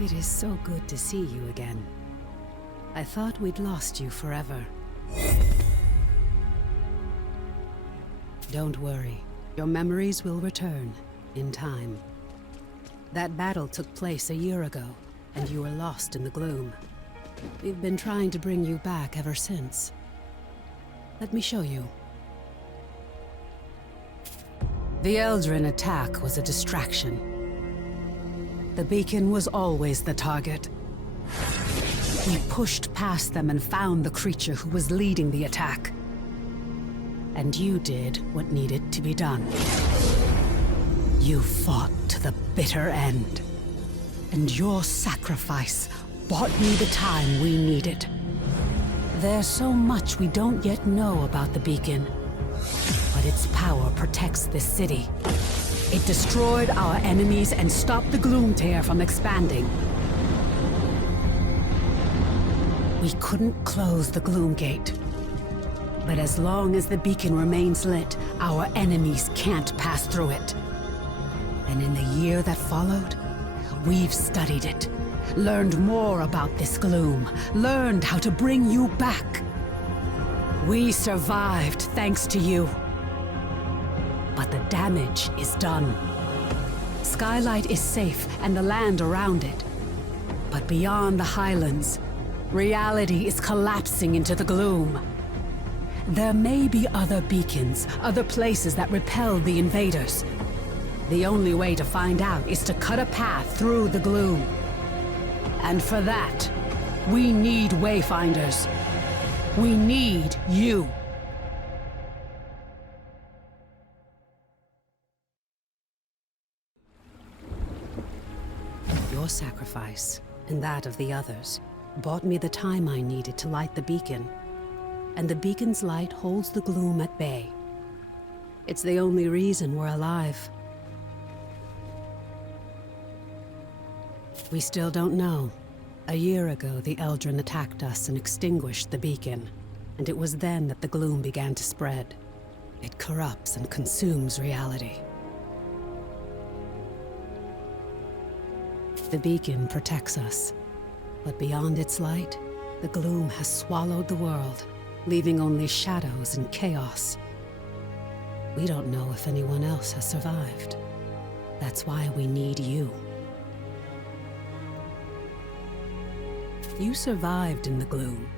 It is so good to see you again. I thought we'd lost you forever. Don't worry. Your memories will return, in time. That battle took place a year ago, and you were lost in the gloom. We've been trying to bring you back ever since. Let me show you. The Eldrin attack was a distraction. The beacon was always the target. We pushed past them and found the creature who was leading the attack. And you did what needed to be done. You fought to the bitter end. And your sacrifice bought me the time we needed. There's so much we don't yet know about the beacon, but its power protects this city. It destroyed our enemies and stopped the Gloom Tear from expanding. We couldn't close the Gloom Gate. But as long as the beacon remains lit, our enemies can't pass through it. And in the year that followed, we've studied it, learned more about this gloom, learned how to bring you back. We survived thanks to you. But the damage is done. Skylight is safe and the land around it. But beyond the highlands, reality is collapsing into the gloom. There may be other beacons, other places that repelled the invaders. The only way to find out is to cut a path through the gloom. And for that, we need Wayfinders. We need you. Your sacrifice, and that of the others, bought me the time I needed to light the beacon. And the beacon's light holds the gloom at bay. It's the only reason we're alive. We still don't know. A year ago, the Eldrin attacked us and extinguished the beacon. And it was then that the gloom began to spread. It corrupts and consumes reality. The beacon protects us, but beyond its light, the gloom has swallowed the world, leaving only shadows and chaos. We don't know if anyone else has survived. That's why we need you. You survived in the gloom.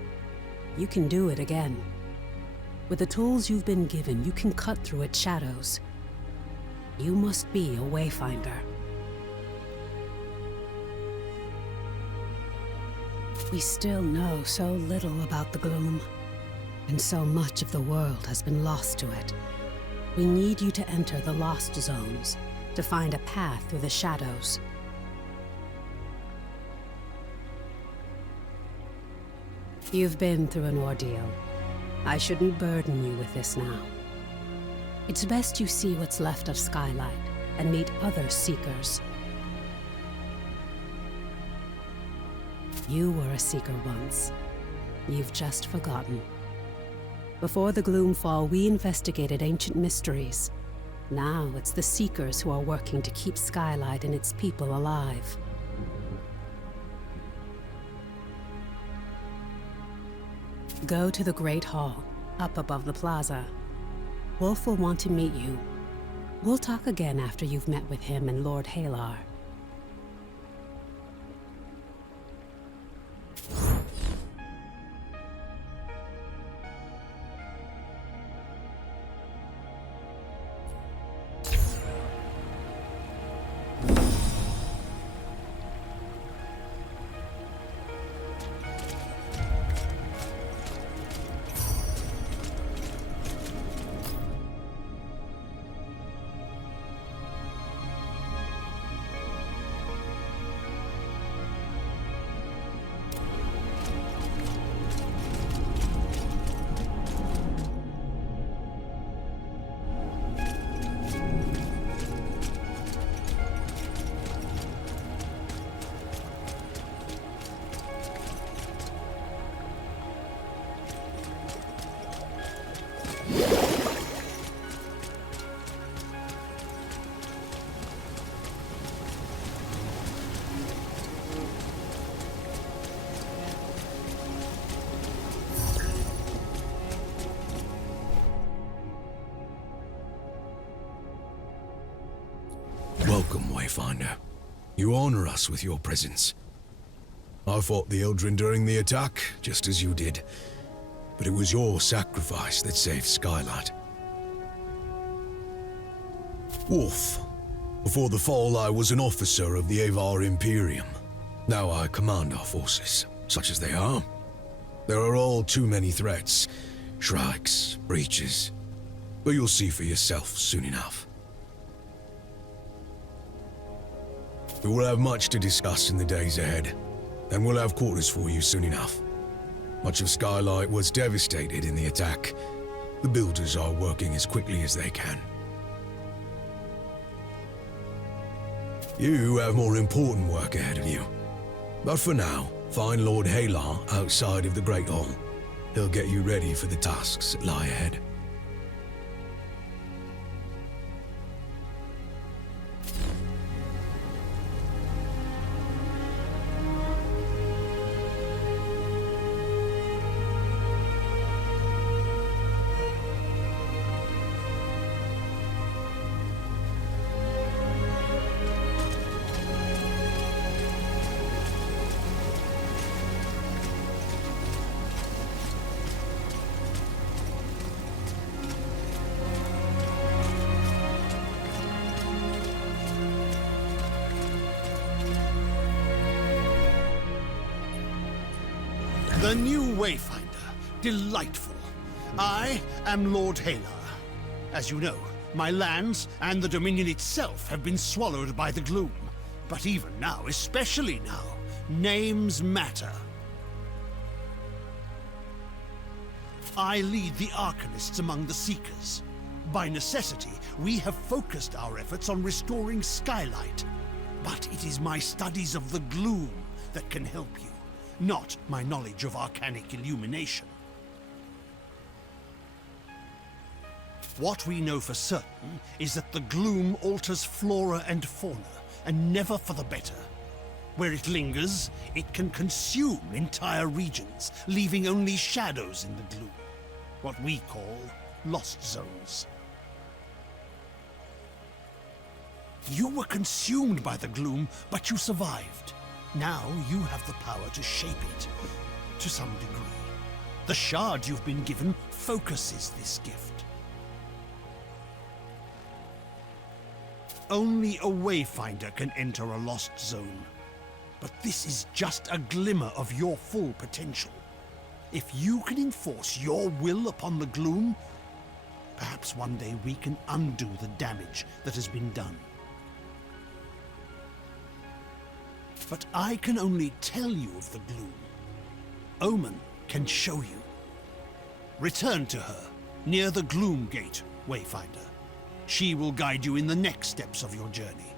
You can do it again. With the tools you've been given, you can cut through its shadows. You must be a Wayfinder. We still know so little about the gloom, and so much of the world has been lost to it. We need you to enter the Lost Zones, to find a path through the shadows. You've been through an ordeal. I shouldn't burden you with this now. It's best you see what's left of Skylight, and meet other Seekers. You were a Seeker once. You've just forgotten. Before the Gloomfall, we investigated ancient mysteries. Now it's the Seekers who are working to keep Skylight and its people alive. Go to the Great Hall, up above the plaza. Wolf will want to meet you. We'll talk again after you've met with him and Lord Halar. Welcome, Wayfinder. You honor us with your presence. I fought the Eldrin during the attack, just as you did. But it was your sacrifice that saved Skylight. Wolf. Before the fall, I was an officer of the Avar Imperium. Now I command our forces, such as they are. There are all too many threats. Shrikes, breaches. But you'll see for yourself soon enough. We will have much to discuss in the days ahead, and we'll have quarters for you soon enough. Much of Skylight was devastated in the attack. The builders are working as quickly as they can. You have more important work ahead of you. But for now, find Lord Halar outside of the Great Hall. He'll get you ready for the tasks that lie ahead. The new Wayfinder. Delightful. I am Lord Halar. As you know, my lands and the Dominion itself have been swallowed by the gloom. But even now, especially now, names matter. I lead the Arcanists among the Seekers. By necessity, we have focused our efforts on restoring Skylight. But it is my studies of the gloom that can help you, not my knowledge of arcanic illumination. What we know for certain is that the gloom alters flora and fauna, and never for the better. Where it lingers, it can consume entire regions, leaving only shadows in the gloom. What we call lost zones. You were consumed by the gloom, but you survived. Now you have the power to shape it, to some degree. The shard you've been given focuses this gift. Only a Wayfinder can enter a lost zone. But this is just a glimmer of your full potential. If you can enforce your will upon the gloom, perhaps one day we can undo the damage that has been done. But I can only tell you of the gloom. Omen can show you. Return to her, near the Gloom Gate, Wayfinder. She will guide you in the next steps of your journey.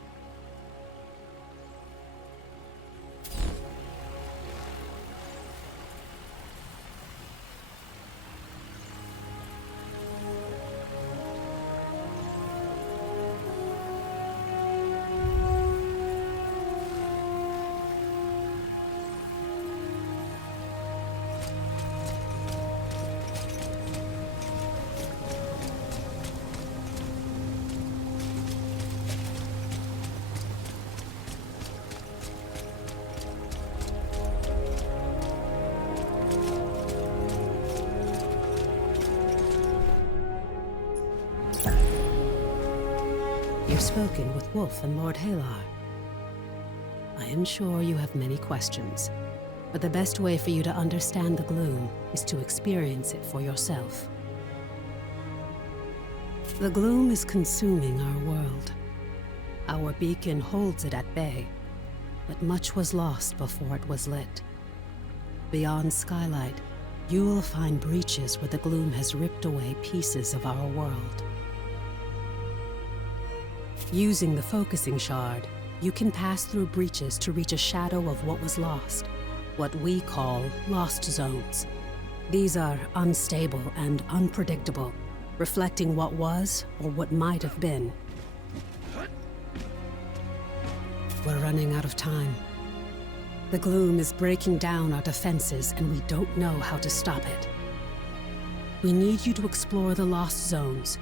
You've spoken with Wolf and Lord Halar. I am sure you have many questions, but the best way for you to understand the gloom is to experience it for yourself. The gloom is consuming our world. Our beacon holds it at bay, but much was lost before it was lit. Beyond Skylight, you will find breaches where the gloom has ripped away pieces of our world. Using the focusing shard, you can pass through breaches to reach a shadow of what was lost, what we call lost zones. These are unstable and unpredictable, reflecting what was or what might have been. We're running out of time. The gloom is breaking down our defenses, and we don't know how to stop it. We need you to explore the lost zones,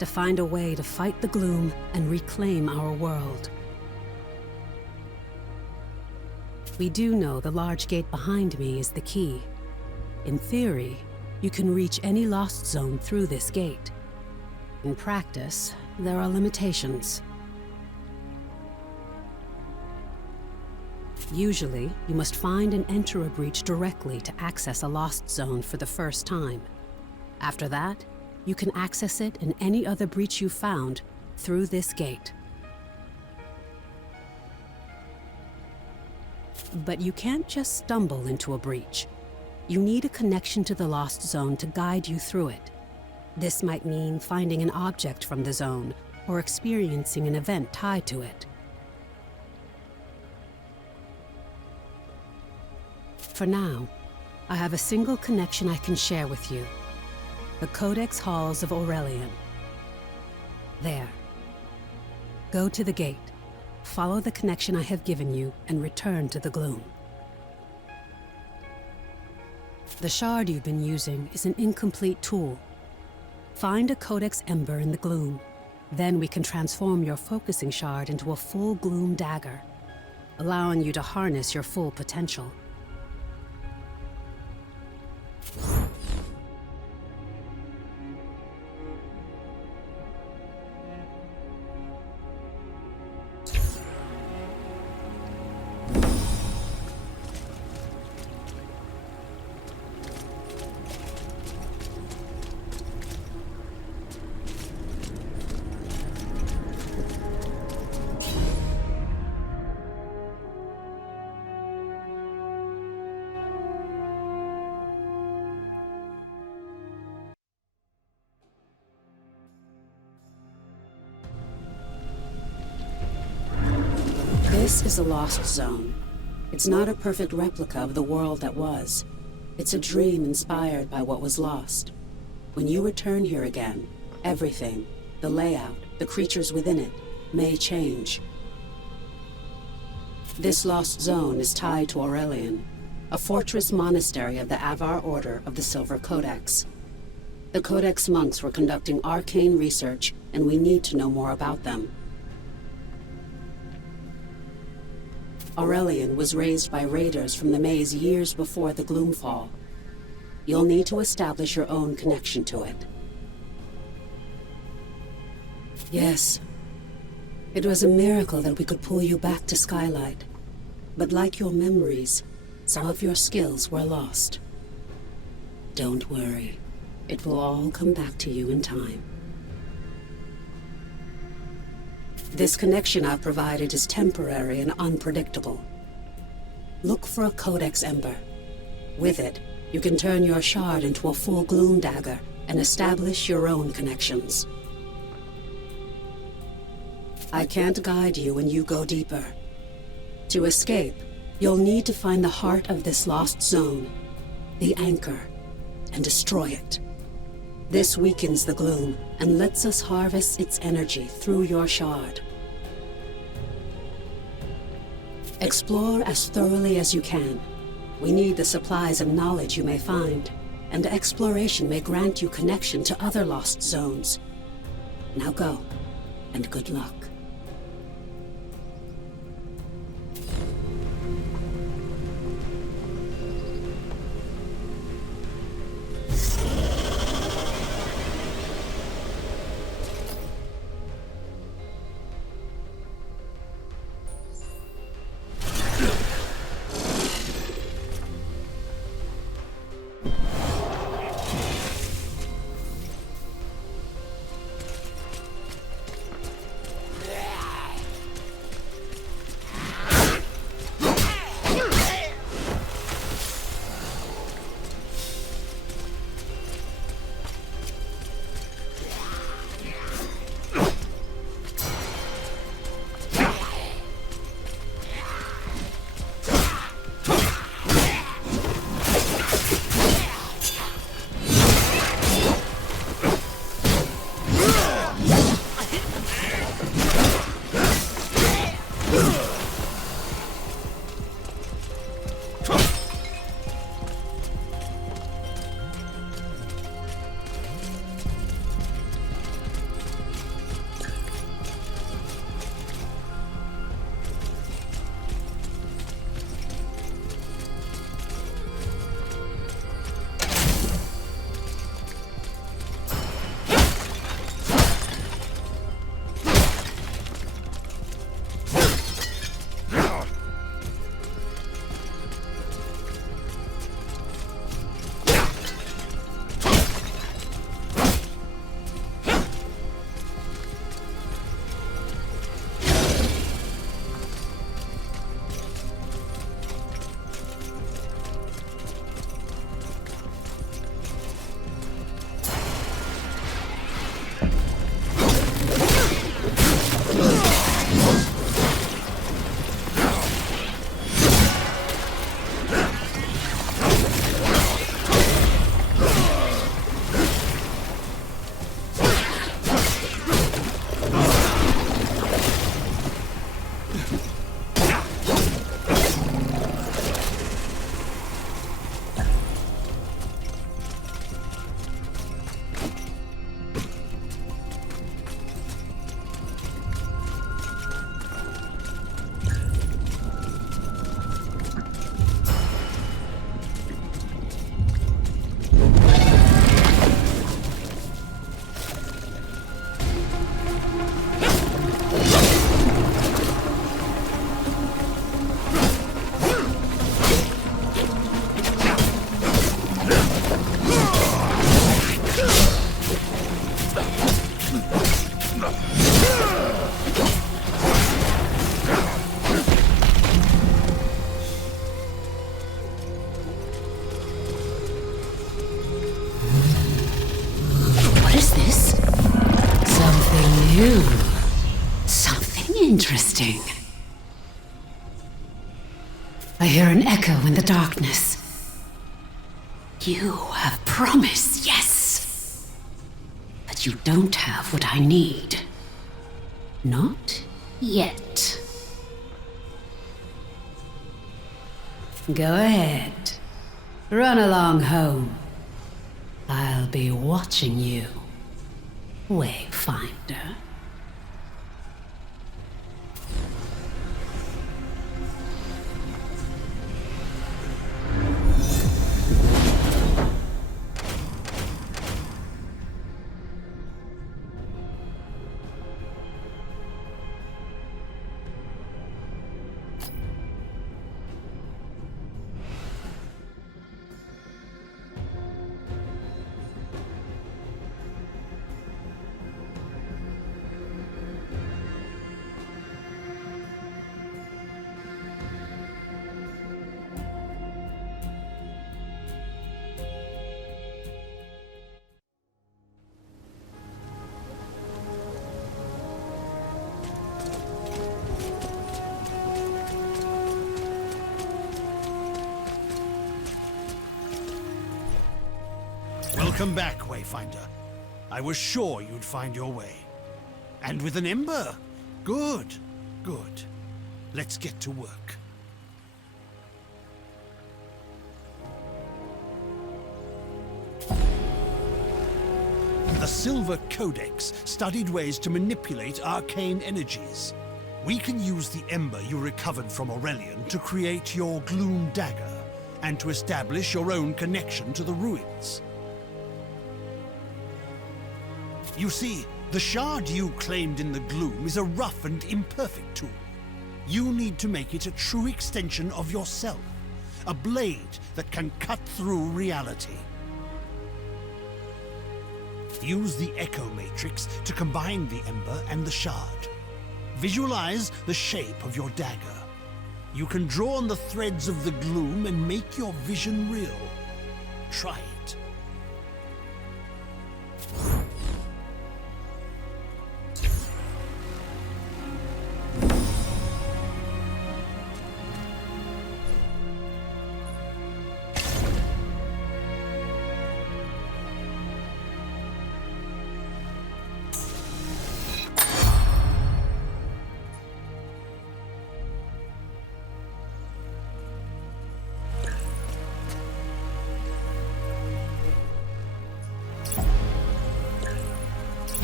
to find a way to fight the gloom and reclaim our world. We do know the large gate behind me is the key. In theory, you can reach any lost zone through this gate. In practice, there are limitations. Usually, you must find and enter a breach directly to access a lost zone for the first time. After that, you can access it and any other breach you found through this gate. But you can't just stumble into a breach. You need a connection to the lost zone to guide you through it. This might mean finding an object from the zone or experiencing an event tied to it. For now, I have a single connection I can share with you. The Codex Halls of Aurelian. There. Go to the gate. Follow the connection I have given you and return to the gloom. The shard you've been using is an incomplete tool. Find a Codex Ember in the gloom. Then we can transform your focusing shard into a full gloom dagger, allowing you to harness your full potential. This is a lost zone. It's not a perfect replica of the world that was. It's a dream inspired by what was lost. When you return here again, everything, the layout, the creatures within it, may change. This lost zone is tied to Aurelian, a fortress monastery of the Avar Order of the Silver Codex. The Codex monks were conducting arcane research, and we need to know more about them. Aurelian was raised by raiders from the maze years before the Gloomfall. You'll need to establish your own connection to it. Yes. It was a miracle that we could pull you back to Skylight. But like your memories, some of your skills were lost. Don't worry. It will all come back to you in time. This connection I've provided is temporary and unpredictable. Look for a Codex Ember. With it, you can turn your shard into a full gloom dagger and establish your own connections. I can't guide you when you go deeper. To escape, you'll need to find the heart of this lost zone, the anchor, and destroy it. This weakens the gloom and lets us harvest its energy through your shard. Explore as thoroughly as you can. We need the supplies and knowledge you may find, and exploration may grant you connection to other lost zones. Now go, and good luck. Interesting. I hear an echo in the darkness. You have promise, yes. But you don't have what I need. Not yet. Go ahead. Run along home. I'll be watching you, Wayfinder. Welcome back, Wayfinder. I was sure you'd find your way. And with an ember? Good, good. Let's get to work. The Silver Codex studied ways to manipulate arcane energies. We can use the ember you recovered from Aurelian to create your Gloom Dagger, and to establish your own connection to the ruins. You see, the shard you claimed in the gloom is a rough and imperfect tool. You need to make it a true extension of yourself, a blade that can cut through reality. Use the Echo Matrix to combine the ember and the shard. Visualize the shape of your dagger. You can draw on the threads of the gloom and make your vision real. Try it.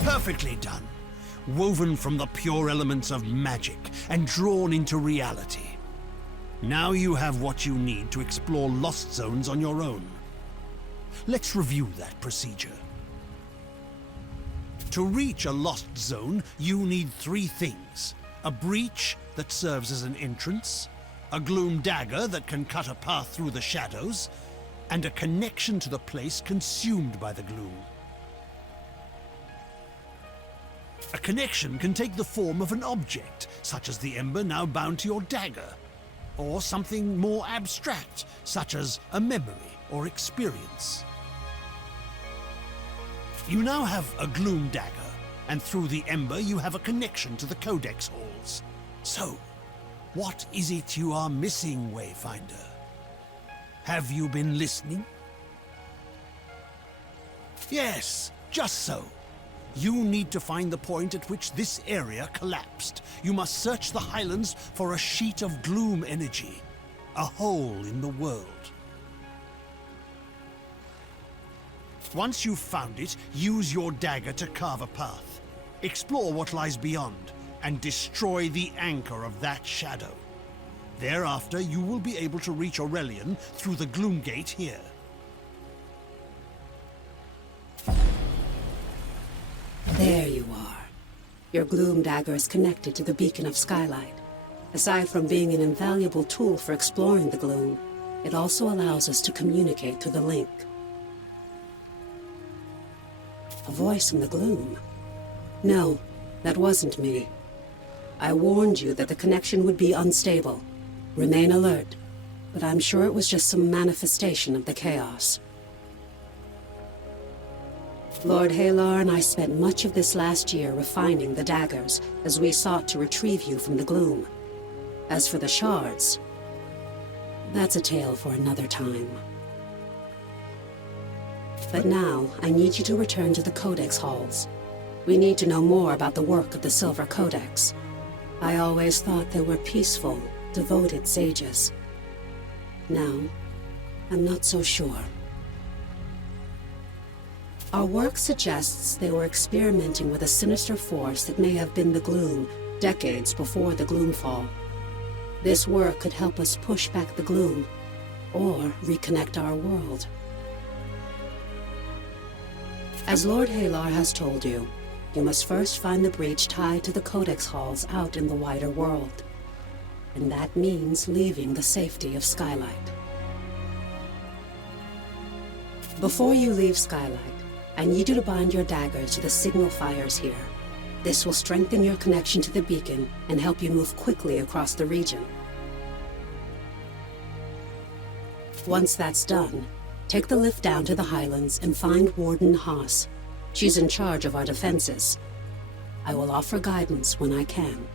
Perfectly done. Woven from the pure elements of magic and drawn into reality. Now you have what you need to explore lost zones on your own. Let's review that procedure. To reach a lost zone, you need 3 things. A breach that serves as an entrance, a gloom dagger that can cut a path through the shadows, and a connection to the place consumed by the gloom. A connection can take the form of an object, such as the ember now bound to your dagger, or something more abstract, such as a memory or experience. You now have a gloom dagger, and through the ember you have a connection to the Codex halls. So, what is it you are missing, Wayfinder? Have you been listening? Yes, just so. You need to find the point at which this area collapsed. You must search the Highlands for a sheet of gloom energy, a hole in the world. Once you've found it, use your dagger to carve a path. Explore what lies beyond, and destroy the anchor of that shadow. Thereafter, you will be able to reach Aurelian through the Gloom Gate here. There you are. Your gloom dagger is connected to the beacon of Skylight. Aside from being an invaluable tool for exploring the gloom, it also allows us to communicate through the link. A voice in the gloom? No, that wasn't me. I warned you that the connection would be unstable. Remain alert, but I'm sure it was just some manifestation of the chaos. Lord Halar and I spent much of this last year refining the daggers as we sought to retrieve you from the gloom. As for the shards, that's a tale for another time. But now, I need you to return to the Codex halls. We need to know more about the work of the Silver Codex. I always thought they were peaceful, devoted sages. Now, I'm not so sure. Our work suggests they were experimenting with a sinister force that may have been the Gloom, decades before the Gloomfall. This work could help us push back the Gloom, or reconnect our world. As Lord Halar has told you, you must first find the breach tied to the Codex halls out in the wider world. And that means leaving the safety of Skylight. Before you leave Skylight, I need you to bind your daggers to the signal fires here. This will strengthen your connection to the beacon and help you move quickly across the region. Once that's done, take the lift down to the Highlands and find Warden Haas. She's in charge of our defenses. I will offer guidance when I can.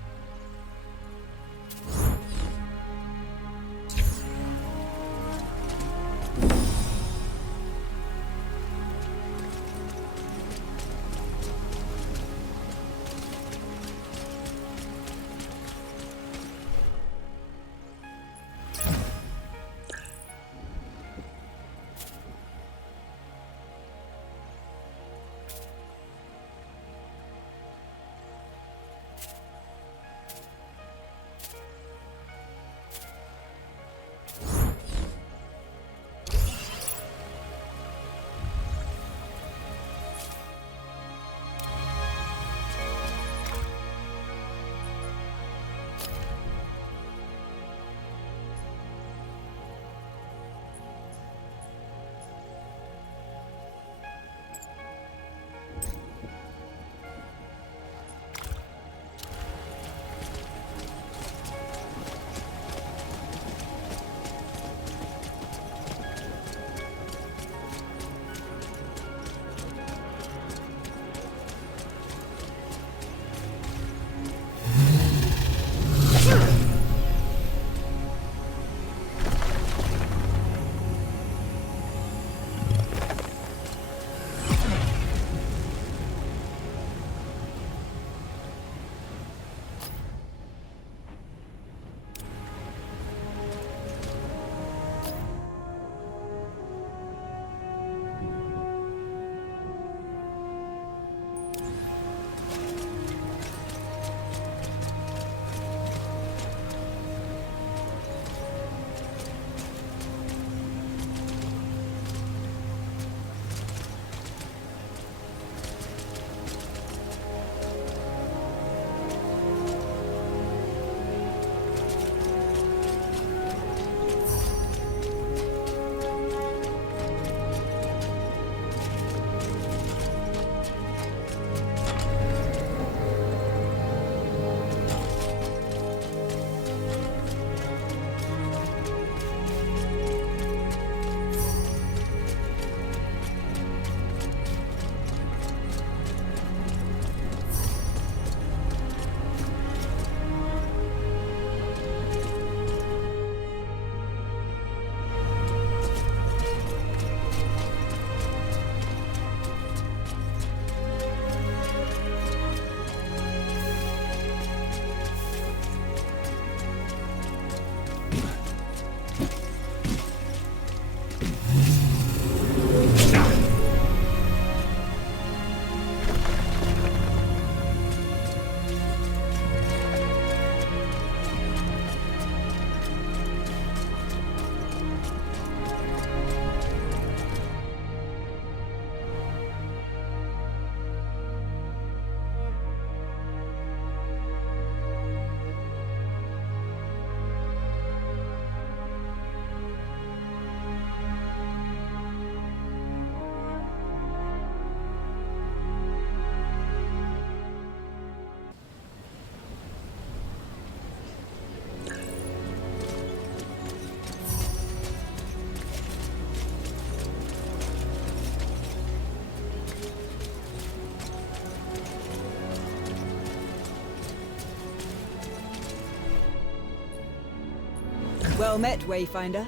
Well met, Wayfinder.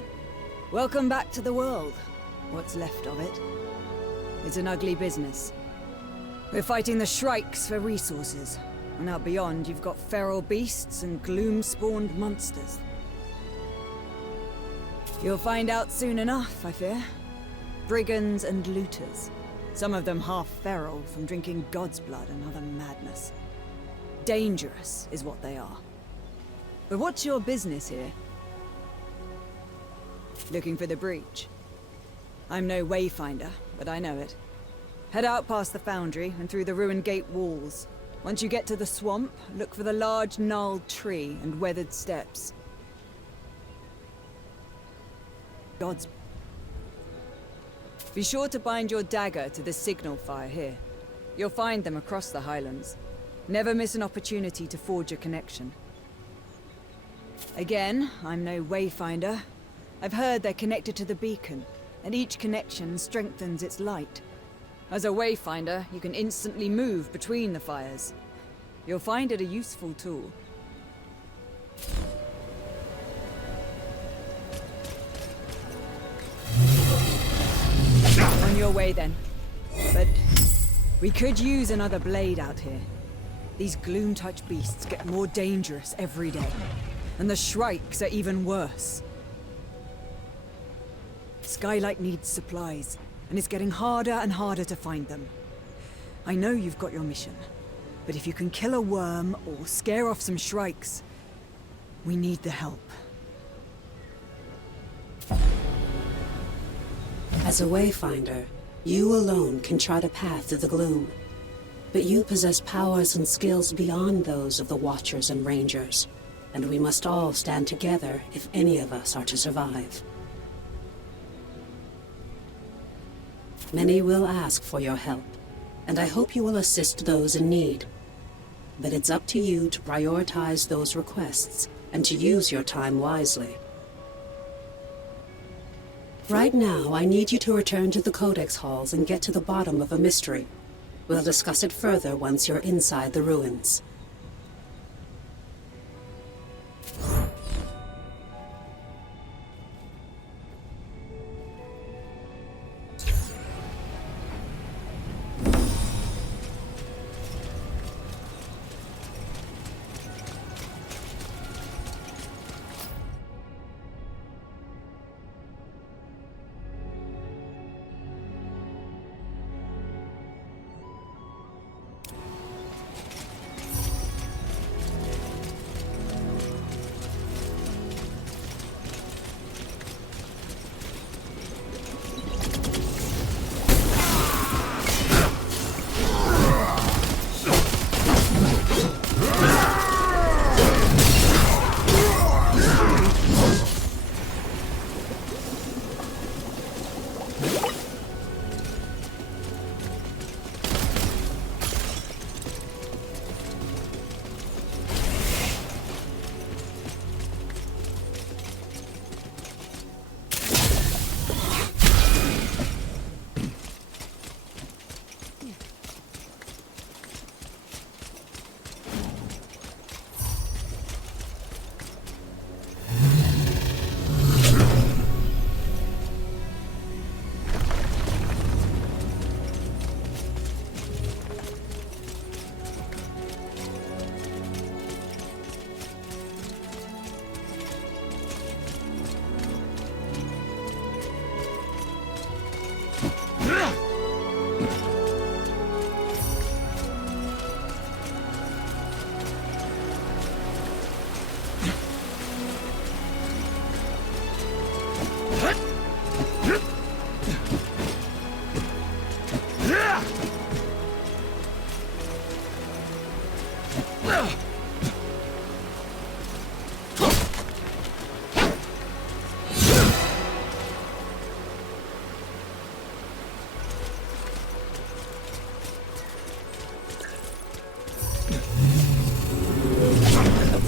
Welcome back to the world. What's left of it. It's an ugly business. We're fighting the Shrikes for resources. And out beyond, you've got feral beasts and gloom-spawned monsters. You'll find out soon enough, I fear. Brigands and looters. Some of them half feral from drinking God's blood and other madness. Dangerous is what they are. But what's your business here? Looking for the breach. I'm no Wayfinder, but I know it. Head out past the foundry and through the ruined gate walls. Once you get to the swamp, look for the large gnarled tree and weathered steps. God's... Be sure to bind your dagger to the signal fire here. You'll find them across the Highlands. Never miss an opportunity to forge a connection. Again, I'm no Wayfinder. I've heard they're connected to the beacon, and each connection strengthens its light. As a Wayfinder, you can instantly move between the fires. You'll find it a useful tool. On your way then. But we could use another blade out here. These gloom-touch beasts get more dangerous every day. And the Shrikes are even worse. Skylight needs supplies, and it's getting harder and harder to find them. I know you've got your mission, but if you can kill a worm or scare off some Shrikes, we need the help. As a Wayfinder, you alone can chart a path through the gloom. But you possess powers and skills beyond those of the Watchers and Rangers, and we must all stand together if any of us are to survive. Many will ask for your help, and I hope you will assist those in need. But it's up to you to prioritize those requests and to use your time wisely. Right now, I need you to return to the Codex halls and get to the bottom of a mystery. We'll discuss it further once you're inside the ruins.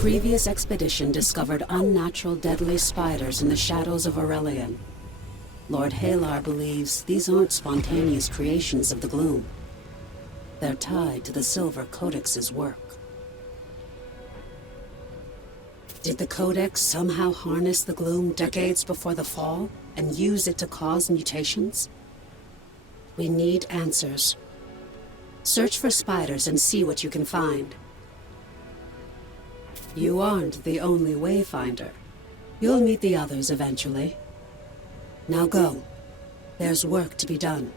Previous expedition discovered unnatural deadly spiders in the shadows of Aurelian. Lord Halar believes these aren't spontaneous creations of the gloom. They're tied to the Silver Codex's work. Did the Codex somehow harness the gloom decades before the fall and use it to cause mutations? We need answers. Search for spiders and see what you can find. You aren't the only Wayfinder. You'll meet the others eventually. Now go. There's work to be done.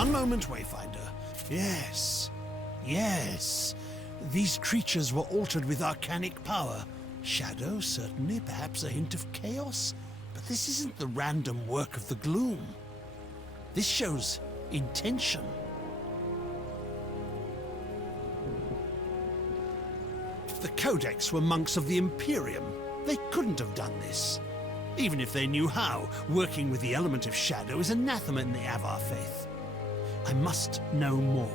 One moment, Wayfinder. Yes. Yes. These creatures were altered with arcanic power. Shadow, certainly, perhaps a hint of chaos. But this isn't the random work of the gloom. This shows intention. The Codex were monks of the Imperium. They couldn't have done this. Even if they knew how, working with the element of shadow is anathema in the Avar faith. I must know more.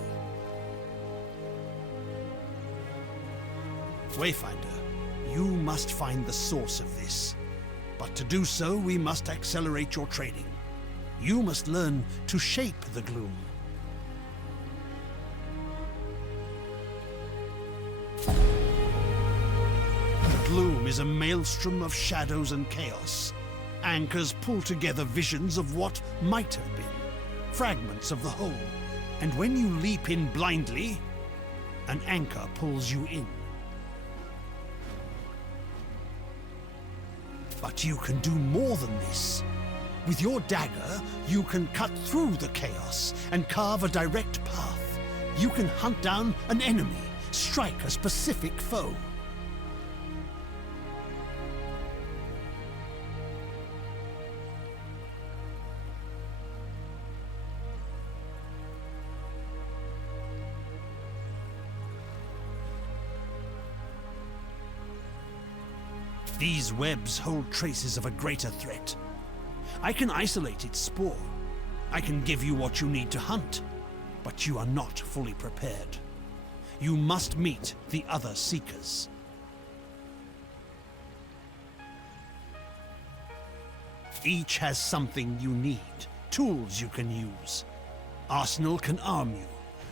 Wayfinder, you must find the source of this. But to do so, we must accelerate your training. You must learn to shape the gloom. The gloom is a maelstrom of shadows and chaos. Anchors pull together visions of what might have been, fragments of the whole. And when you leap in blindly, an anchor pulls you in. But you can do more than this. With your dagger, you can cut through the chaos and carve a direct path. You can hunt down an enemy, strike a specific foe. These webs hold traces of a greater threat. I can isolate its spore. I can give you what you need to hunt, but you are not fully prepared. You must meet the other Seekers. Each has something you need, tools you can use. Arsenal can arm you.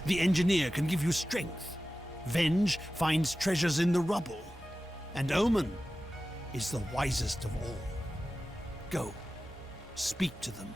The Engineer can give you strength. Venge finds treasures in the rubble. And Omen is the wisest of all. Go, speak to them.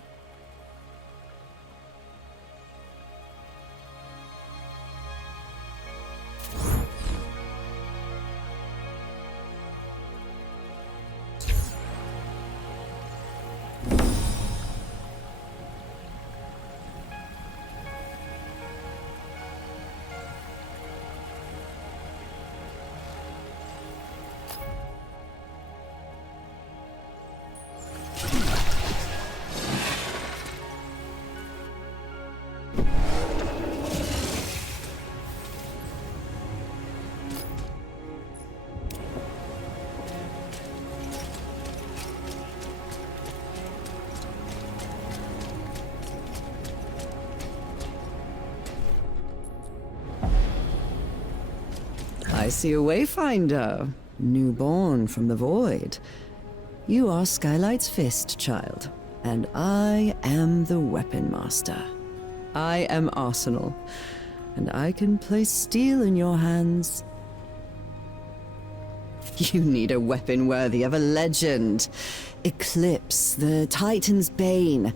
I see a Wayfinder, newborn from the void. You are Skylight's Fist, child, and I am the Weapon Master. I am Arsenal, and I can place steel in your hands. You need a weapon worthy of a legend. Eclipse, the Titan's Bane.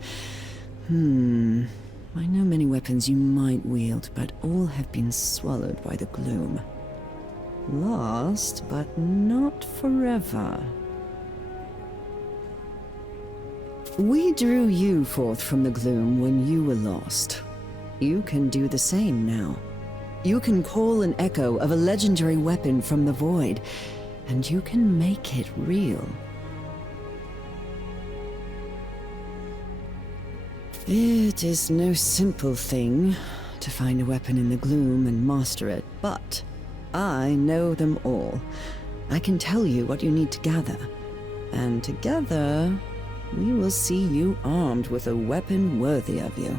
I know many weapons you might wield, but all have been swallowed by the gloom. Lost, but not forever. We drew you forth from the gloom when you were lost. You can do the same now. You can call an echo of a legendary weapon from the void, and you can make it real. It is no simple thing to find a weapon in the gloom and master it, but I know them all. I can tell you what you need to gather, and together we will see you armed with a weapon worthy of you.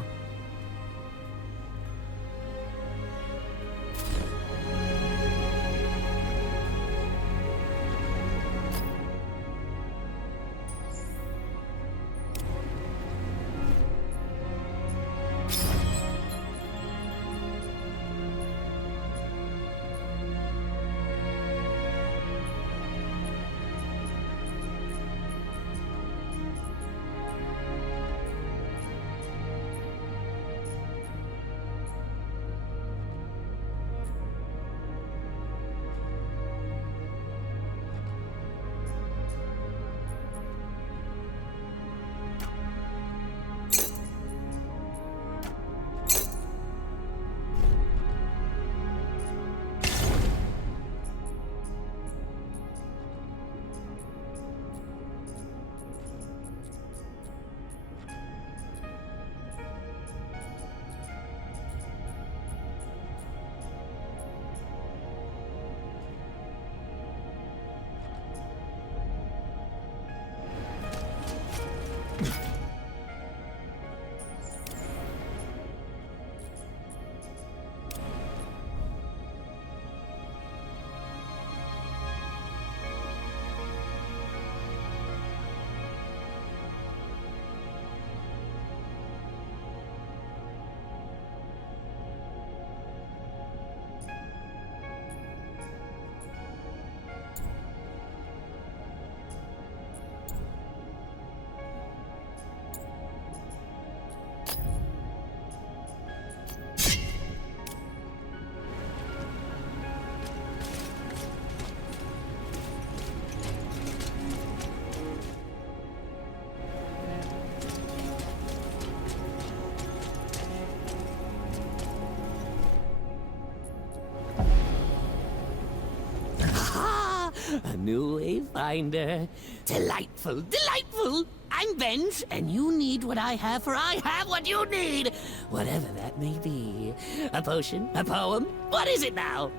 new Wayfinder. Delightful, delightful! I'm Benj, and you need what I have, for I have what you need! Whatever that may be. A potion? A poem? What is it now?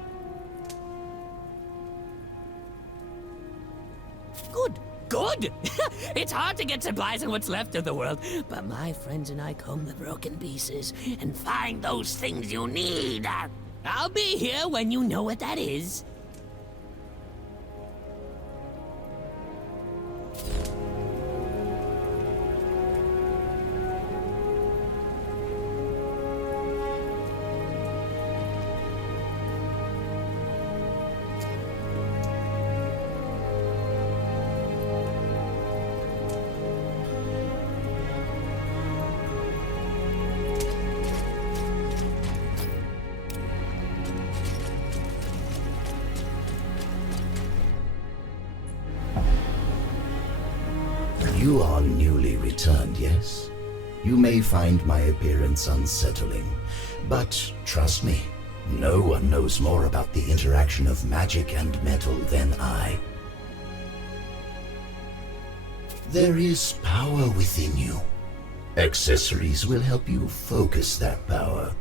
Good. Good! It's hard to get supplies on what's left of the world, but my friends and I comb the broken pieces and find those things you need. I'll be here when you know what that is. You are newly returned, yes? You may find my appearance unsettling, but trust me, no one knows more about the interaction of magic and metal than I. There is power within you. Accessories will help you focus that power.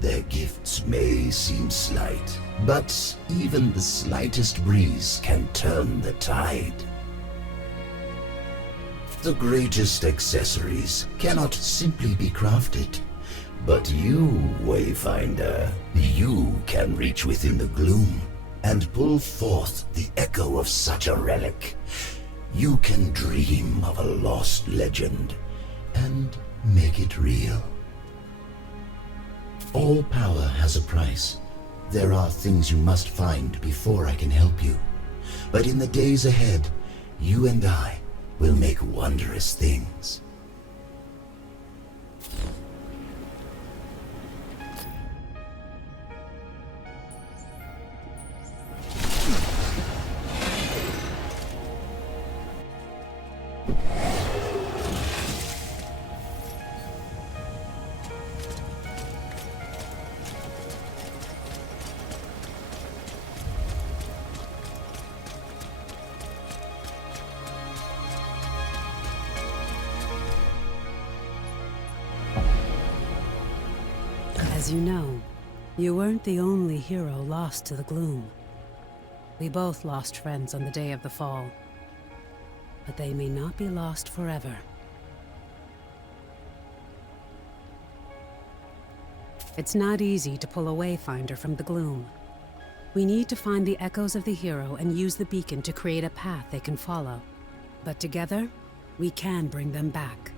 Their gifts may seem slight, but even the slightest breeze can turn the tide. The greatest accessories cannot simply be crafted. But you, Wayfinder, you can reach within the gloom and pull forth the echo of such a relic. You can dream of a lost legend and make it real. All power has a price. There are things you must find before I can help you. But in the days ahead, you and I will make wondrous things. As you know, you weren't the only hero lost to the gloom. We both lost friends on the day of the fall. But they may not be lost forever. It's not easy to pull a Wayfinder from the gloom. We need to find the echoes of the hero and use the beacon to create a path they can follow. But together, we can bring them back.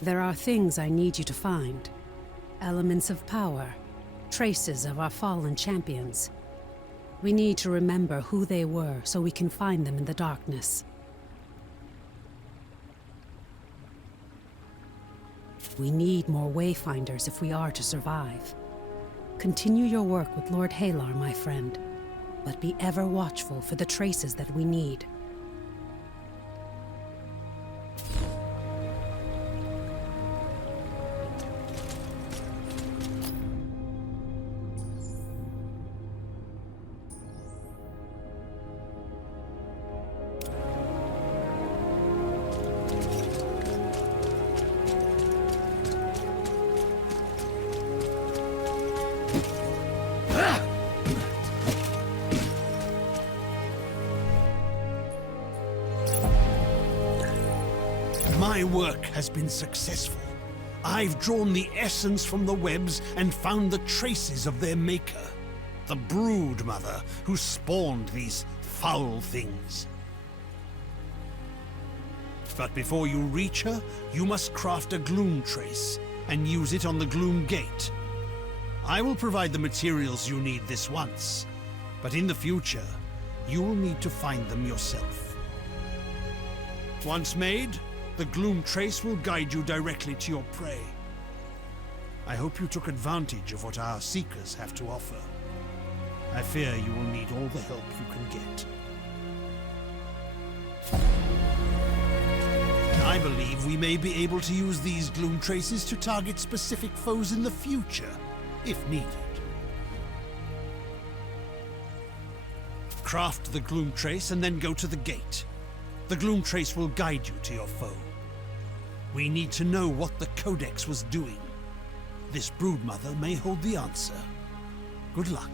There are things I need you to find. Elements of power, traces of our fallen champions. We need to remember who they were so we can find them in the darkness. We need more Wayfinders if we are to survive. Continue your work with Lord Halar, my friend, but be ever watchful for the traces that we need. My work has been successful. I've drawn the essence from the webs and found the traces of their maker, the brood mother who spawned these foul things. But before you reach her, you must craft a gloom trace and use it on the gloom gate. I will provide the materials you need this once, but in the future, you will need to find them yourself. Once made, the gloom trace will guide you directly to your prey. I hope you took advantage of what our seekers have to offer. I fear you will need all the help you can get. I believe we may be able to use these gloom traces to target specific foes in the future, if needed. Craft the gloom trace and then go to the gate. The gloom trace will guide you to your foe. We need to know what the Codex was doing. This broodmother may hold the answer. Good luck.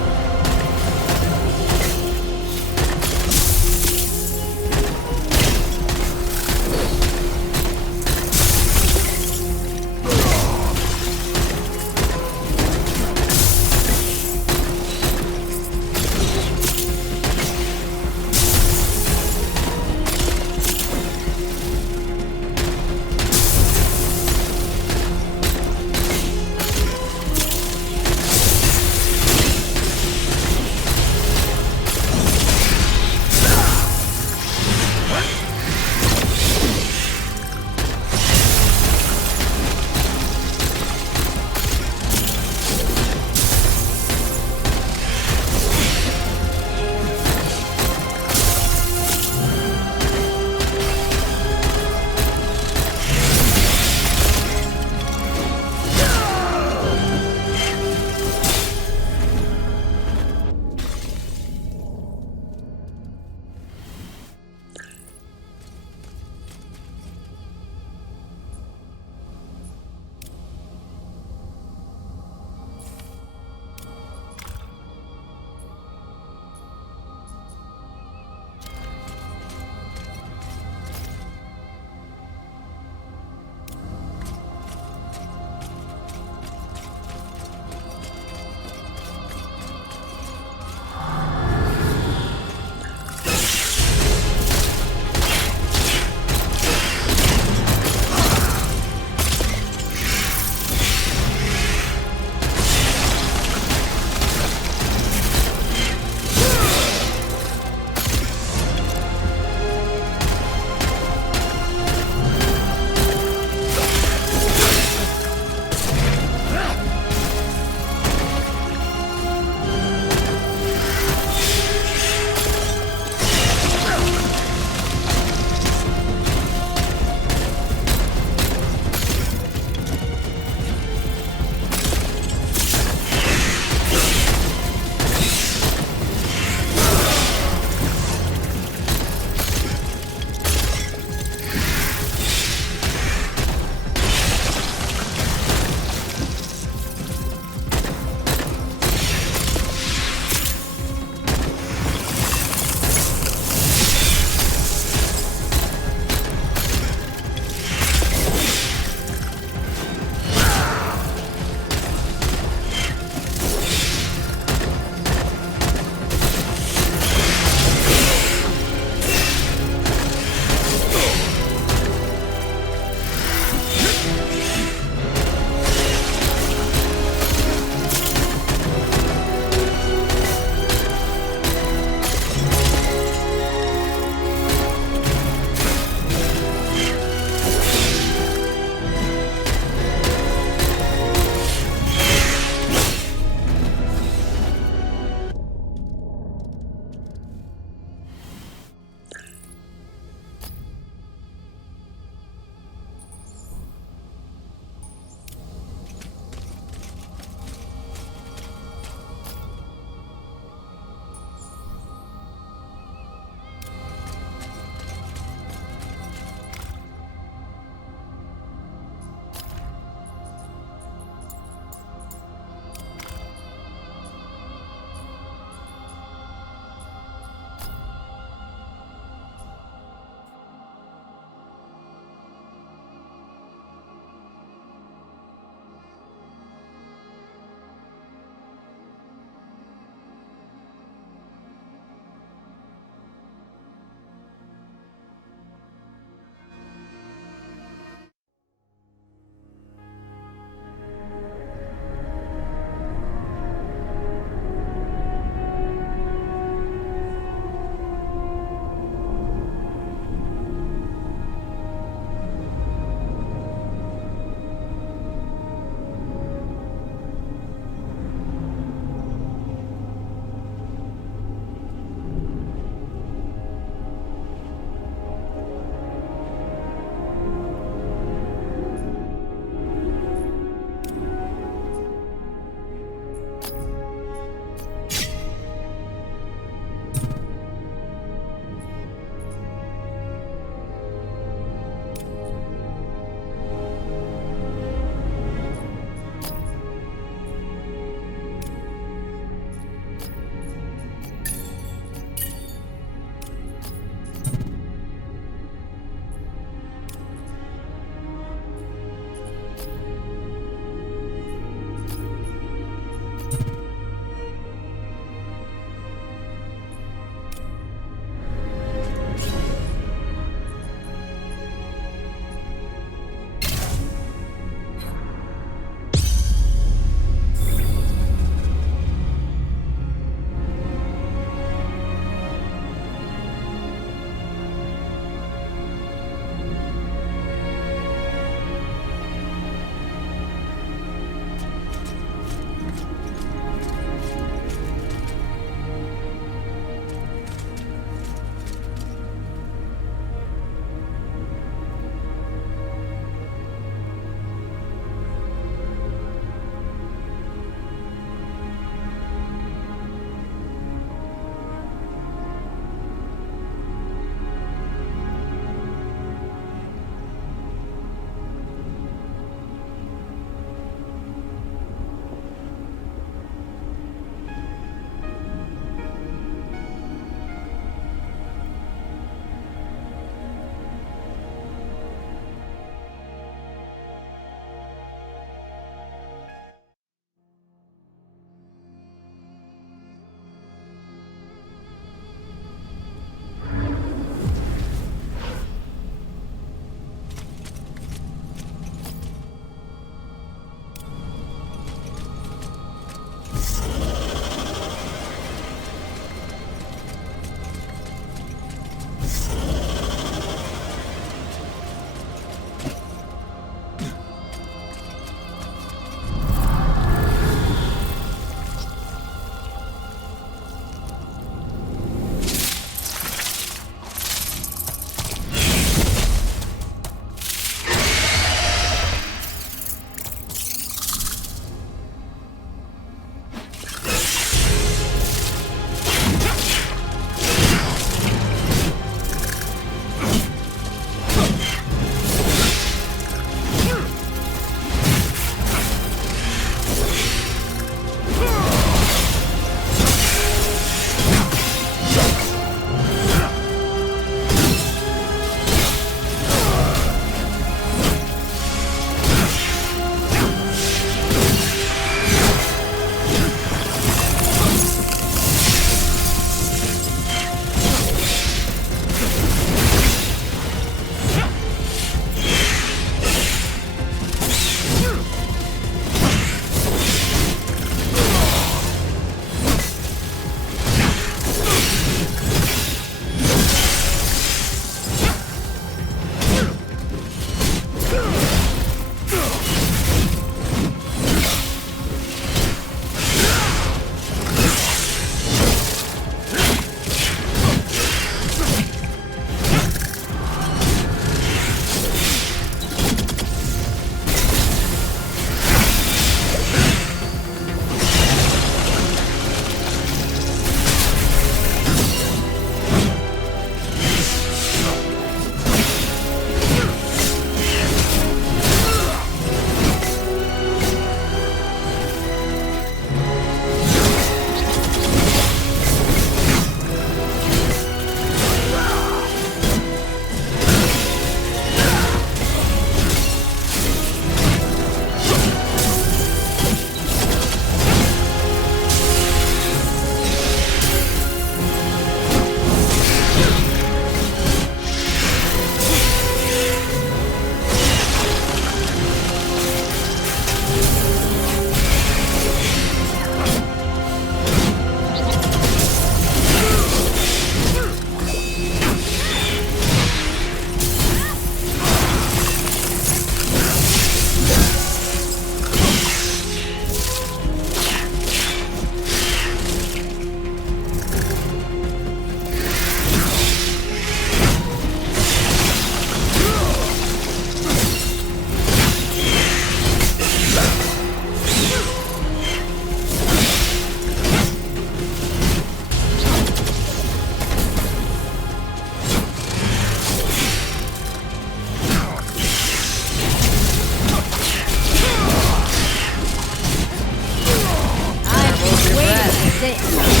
this.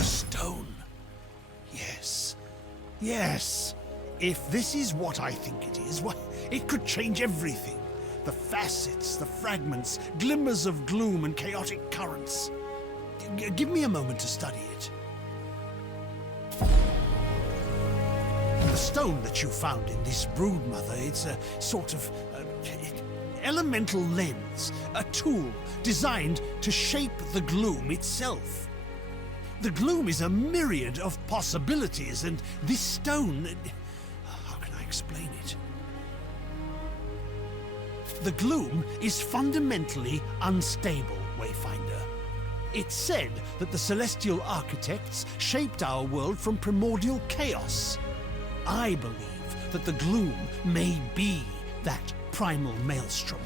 Stone. Yes. Yes. If this is what I think it is, why, it could change everything. The facets, the fragments, glimmers of gloom and chaotic currents. Give me a moment to study it. The stone that you found in this brood, Mother, it's a sort of elemental lens, a tool designed to shape the gloom itself. The gloom is a myriad of possibilities, and this stone... How can I explain it? The gloom is fundamentally unstable, Wayfinder. It's said that the celestial architects shaped our world from primordial chaos. I believe that the gloom may be that primal maelstrom.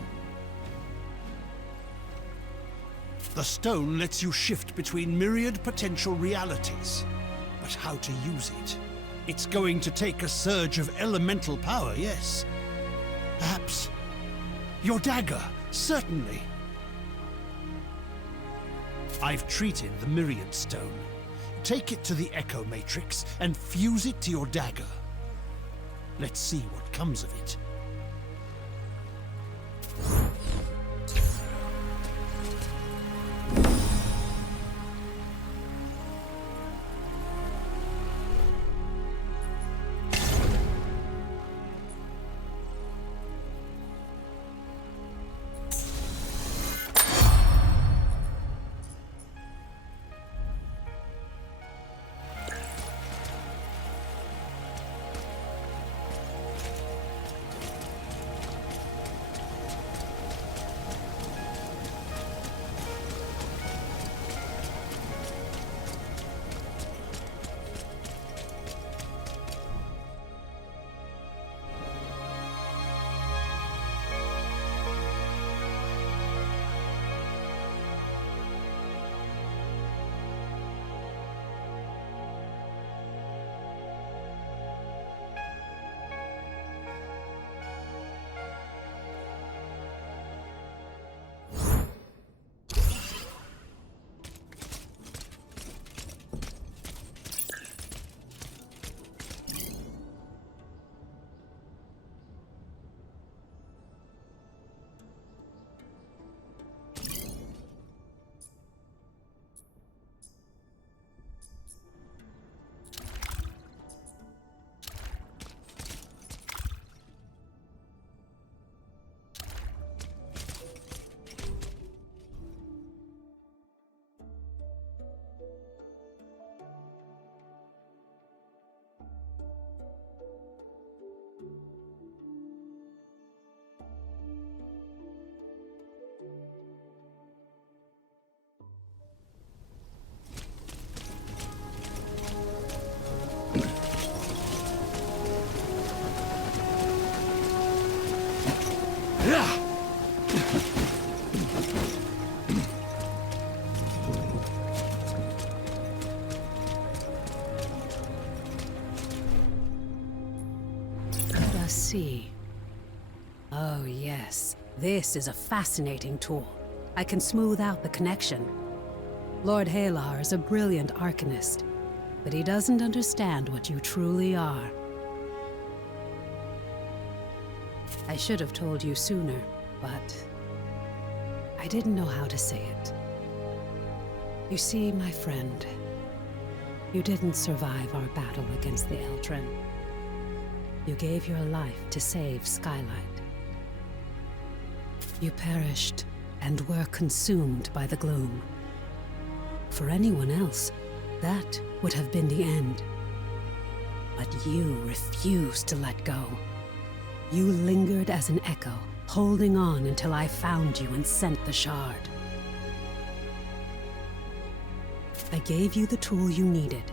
The stone lets you shift between myriad potential realities. But how to use it? It's going to take a surge of elemental power, yes. Perhaps your dagger, certainly. I've treated the Myriad Stone. Take it to the Echo Matrix and fuse it to your dagger. Let's see what comes of it. This is a fascinating tool. I can smooth out the connection. Lord Halar is a brilliant arcanist, but he doesn't understand what you truly are. I should have told you sooner, but I didn't know how to say it. You see, my friend, you didn't survive our battle against the Eltrin. You gave your life to save Skylight. You perished and were consumed by the gloom. For anyone else, that would have been the end. But you refused to let go. You lingered as an echo, holding on until I found you and sent the shard. I gave you the tool you needed,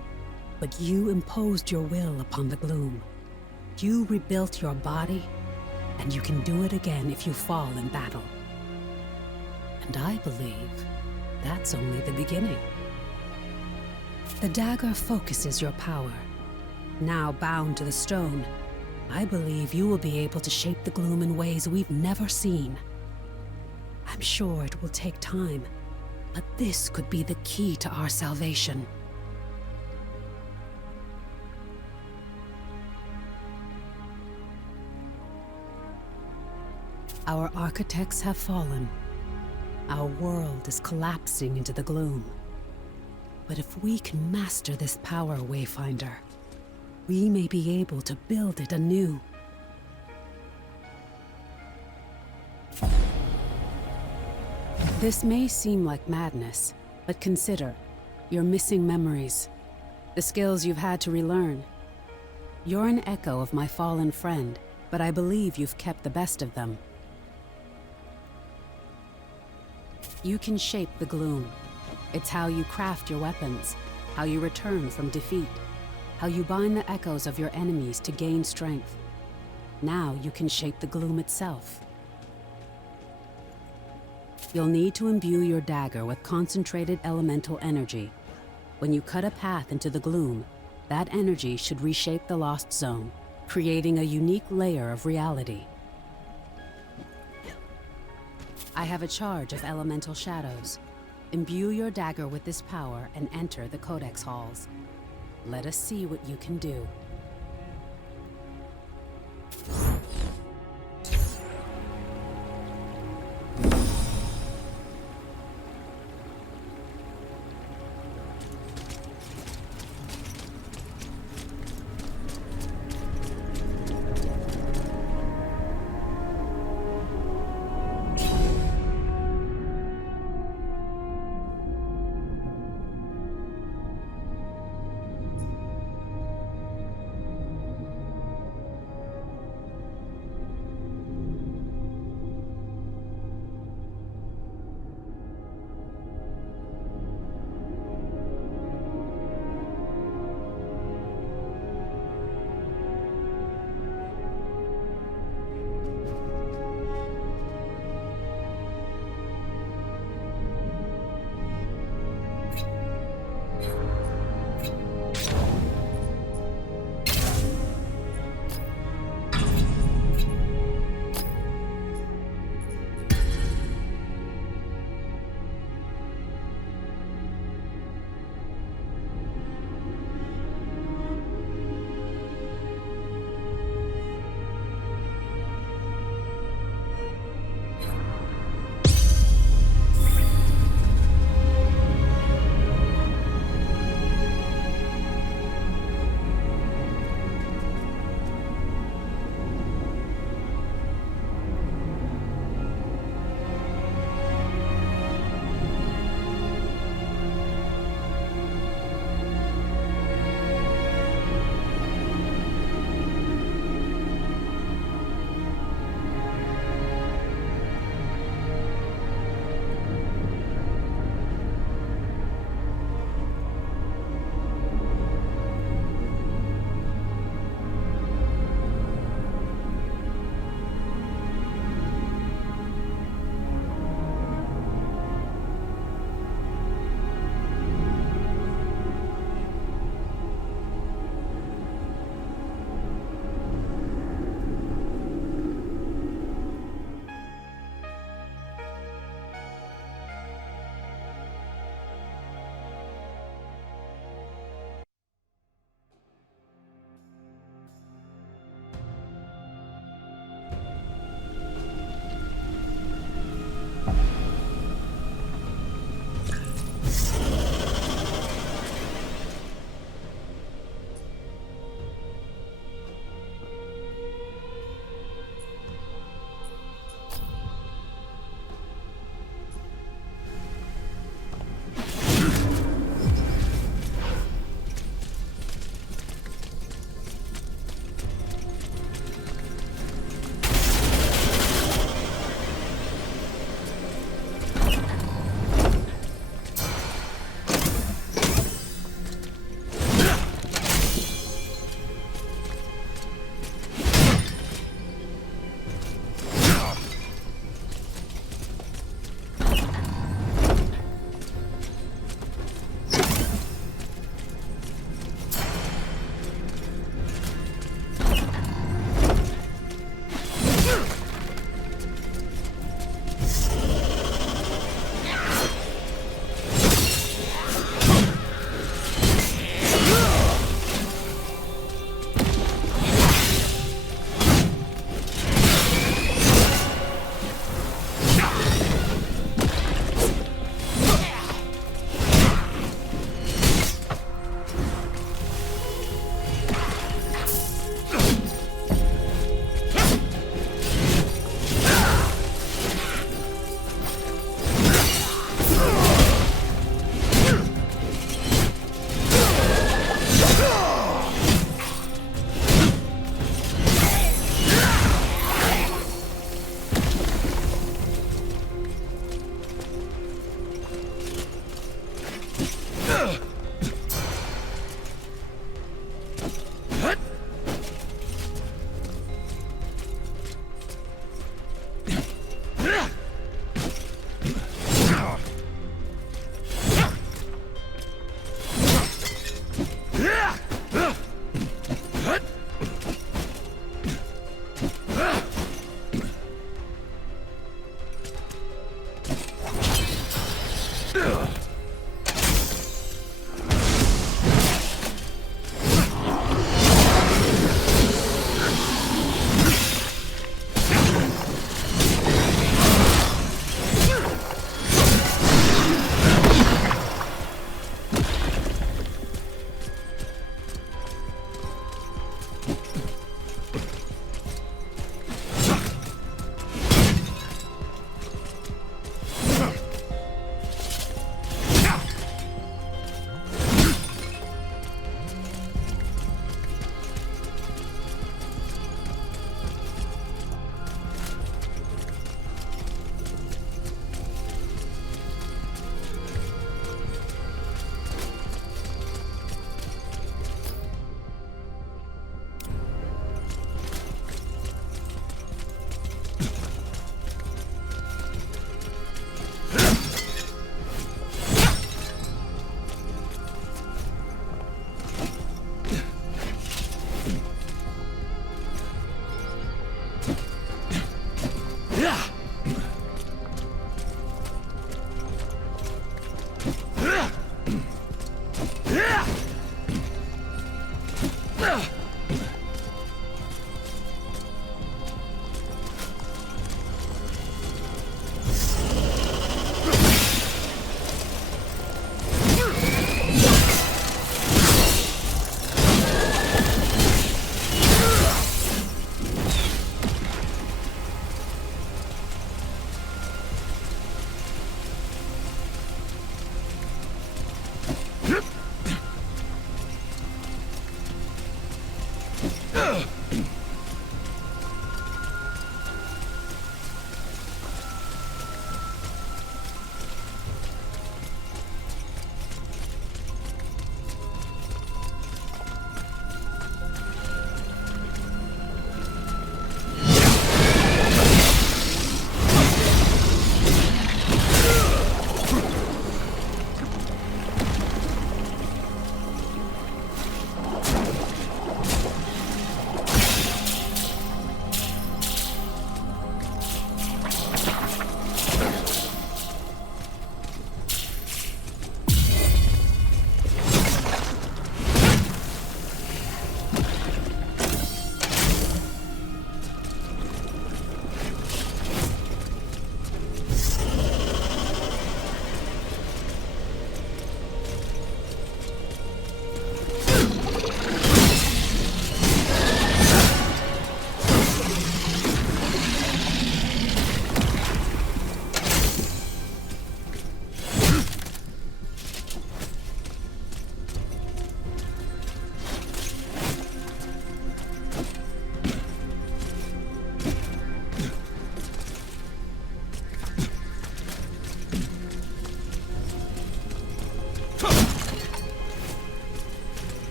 but you imposed your will upon the gloom. You rebuilt your body, and you can do it again if you fall in battle. And I believe that's only the beginning. The dagger focuses your power. Now bound to the stone, I believe you will be able to shape the gloom in ways we've never seen. I'm sure it will take time, but this could be the key to our salvation. Our architects have fallen. Our world is collapsing into the gloom. But if we can master this power, Wayfinder, we may be able to build it anew. This may seem like madness, but consider, you're missing memories, the skills you've had to relearn. You're an echo of my fallen friend, but I believe you've kept the best of them. You can shape the gloom. It's how you craft your weapons, how you return from defeat, how you bind the echoes of your enemies to gain strength. Now you can shape the gloom itself. You'll need to imbue your dagger with concentrated elemental energy. When you cut a path into the gloom, that energy should reshape the Lost Zone, creating a unique layer of reality. I have a charge of elemental shadows. Imbue your dagger with this power and enter the Codex halls. Let us see what you can do.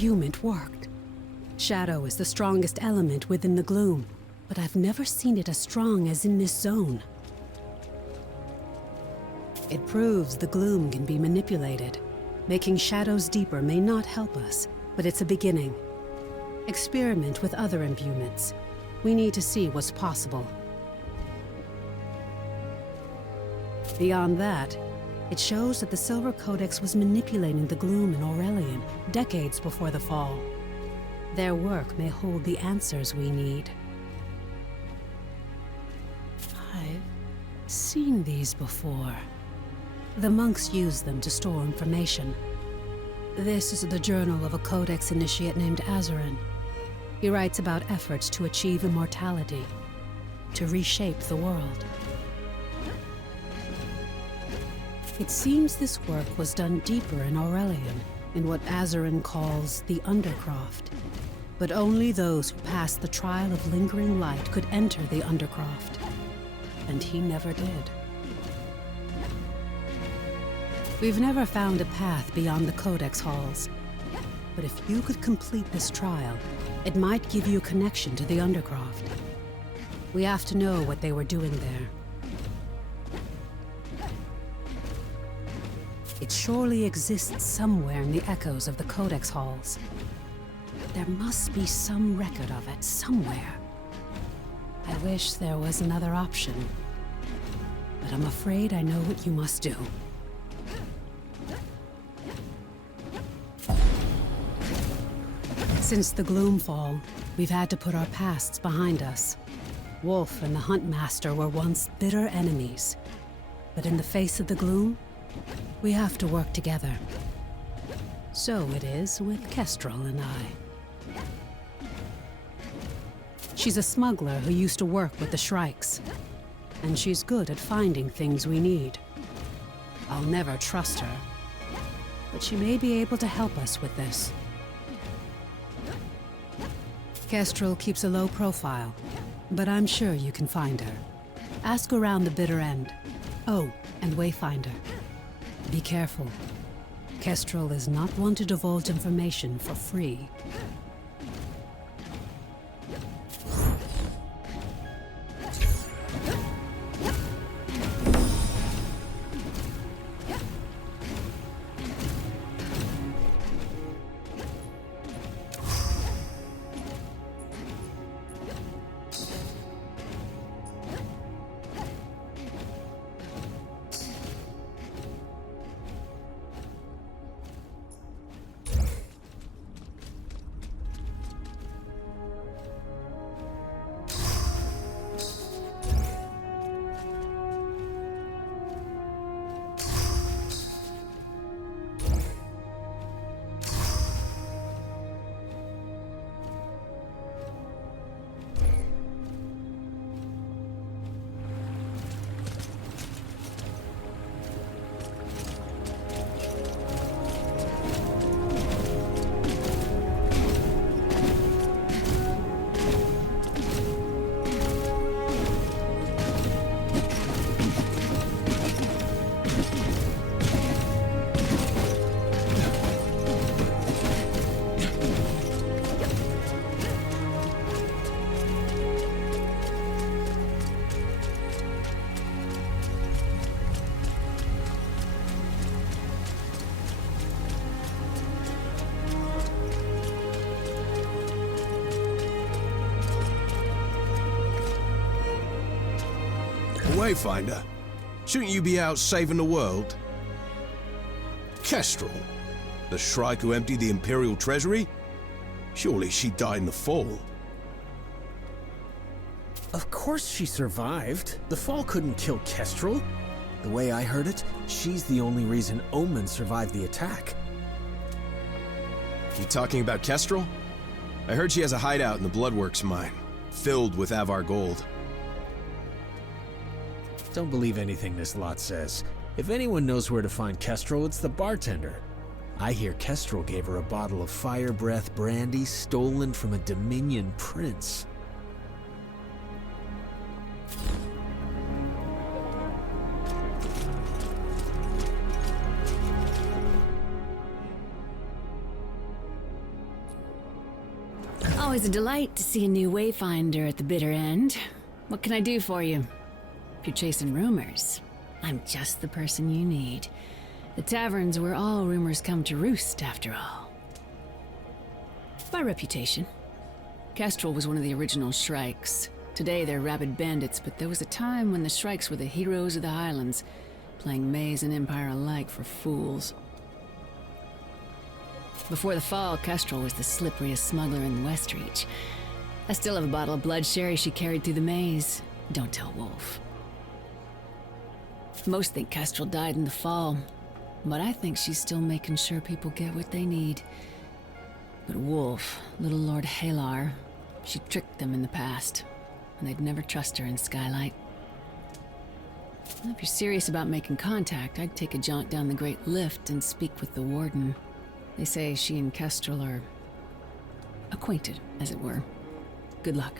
imbuement worked. Shadow is the strongest element within the gloom, but I've never seen it as strong as in this zone. It proves the gloom can be manipulated. Making shadows deeper may not help us, but it's a beginning. Experiment with other imbuments. We need to see what's possible. Beyond that, it shows that the Silver Codex was manipulating the gloom in Aurelian decades before the fall. Their work may hold the answers we need. I've seen these before. The monks use them to store information. This is the journal of a Codex initiate named Azarin. He writes about efforts to achieve immortality, to reshape the world. It seems this work was done deeper in Aurelian, in what Azarin calls the Undercroft. But only those who passed the trial of lingering light could enter the Undercroft. And he never did. We've never found a path beyond the Codex halls. But if you could complete this trial, it might give you a connection to the Undercroft. We have to know what they were doing there. It surely exists somewhere in the echoes of the Codex halls. There must be some record of it somewhere. I wish there was another option. But I'm afraid I know what you must do. Since the Gloomfall, we've had to put our pasts behind us. Wolf and the Huntmaster were once bitter enemies. But in the face of the gloom, we have to work together. So it is with Kestrel and I. She's a smuggler who used to work with the Shrikes. And she's good at finding things we need. I'll never trust her. But she may be able to help us with this. Kestrel keeps a low profile, but I'm sure you can find her. Ask around the bitter end. Oh, and Wayfinder. Be careful. Kestrel is not one to divulge information for free. Wayfinder, shouldn't you be out saving the world? Kestrel, the Shrike who emptied the Imperial treasury? Surely she died in the fall. Of course she survived. The fall couldn't kill Kestrel. The way I heard it, she's the only reason Omen survived the attack. You talking about Kestrel? I heard she has a hideout in the Bloodworks mine, filled with Avar gold. Don't believe anything this lot says. If anyone knows where to find Kestrel, it's the bartender. I hear Kestrel gave her a bottle of fire breath brandy stolen from a Dominion prince. Always a delight to see a new Wayfinder at the bitter end. What can I do for you? If you're chasing rumors, I'm just the person you need. The tavern's where all rumors come to roost, after all. By reputation. Kestrel was one of the original Shrikes. Today they're rabid bandits, but there was a time when the Shrikes were the heroes of the Highlands, playing Maze and Empire alike for fools. Before the fall, Kestrel was the slipperiest smuggler in Westreach. I still have a bottle of blood sherry she carried through the maze. Don't tell Wolf. Most think Kestrel died in the fall, but I think she's still making sure people get what they need. But Wolf, little Lord Halar, she tricked them in the past, and they'd never trust her in Skylight. Well, if you're serious about making contact, I'd take a jaunt down the Great Lift and speak with the Warden. They say she and Kestrel are acquainted, as it were. Good luck.